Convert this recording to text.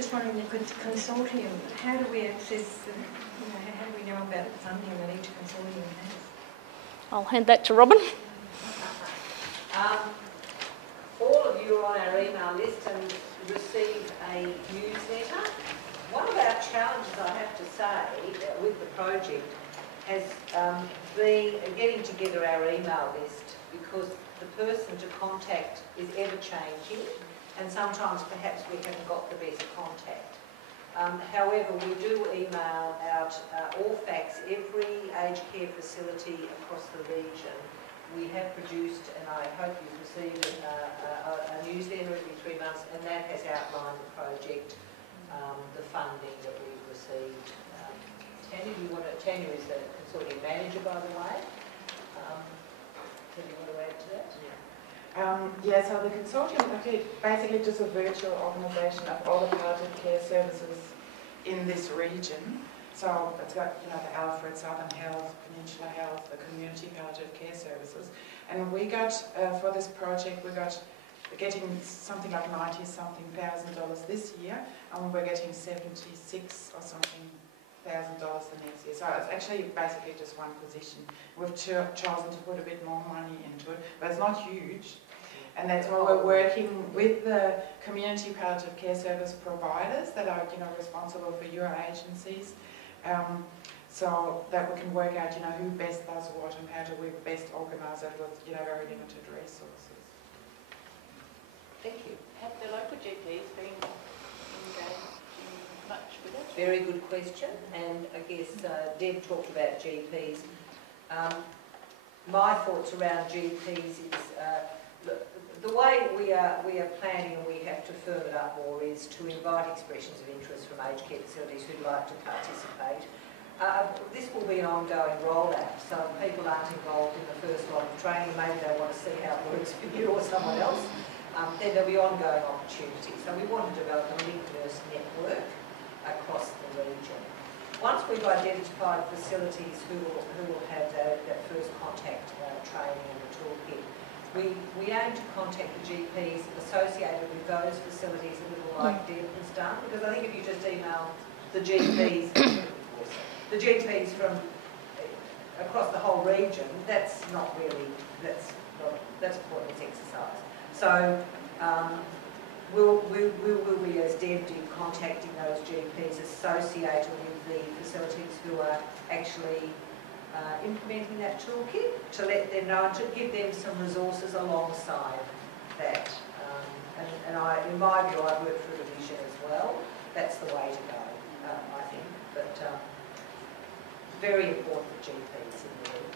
just wondering, the consortium, how do we access, how do we know about the funding that each consortium has? I'll hand that to Robin. All of you are on our email list and receive a newsletter. One of our challenges, I have to say, with the project has been getting together our email list, because the person to contact is ever changing, and sometimes perhaps we haven't got the best contact. However, we do email out all facts, every aged care facility across the region. We have produced, and I hope you've received a newsletter every 3 months, and that has outlined the project, the funding that we've received. Tanya is the consortium manager, by the way. Do you want to add to that? Yeah, so the consortium is basically just a virtual organisation of all the palliative care services in this region. So it's got, the Alfred, Southern Health, Peninsula Health, the community palliative care services. And we got, for this project, we're getting something like $90-something thousand this year, and we're getting 76 or something $1,000 the next year. So it's actually basically just one position. We've chosen to put a bit more money into it, but it's not huge. And that's why we're working with the community palliative care service providers that are, responsible for your agencies, so that we can work out, who best does what and how do we best organise it with, very limited resources. Thank you. Have the local GPs been engaged much with it? Very good question, and I guess Deb talked about GPs. My thoughts around GPs is the way we are planning, and we have to firm it up more, is to invite expressions of interest from aged care facilities who'd like to participate. This will be an ongoing rollout, so if people aren't involved in the first lot of training, maybe they want to see how it works for you or someone else, then there'll be ongoing opportunities. So we want to develop a linked nurse network across the region. Once we've identified facilities who will have that first contact training in the toolkit, we aim to contact the GPs associated with those facilities, a little like Deb has done, because I think if you just email the GPs, from across the whole region, that's a pointless exercise. So we'll be, as Deb did, contacting those GPs associated with the facilities who are actually implementing that toolkit, to let them know and to give them some resources alongside that. And in my view, I've worked through the vision as well. That's the way to go, I think. But very important GPs in there.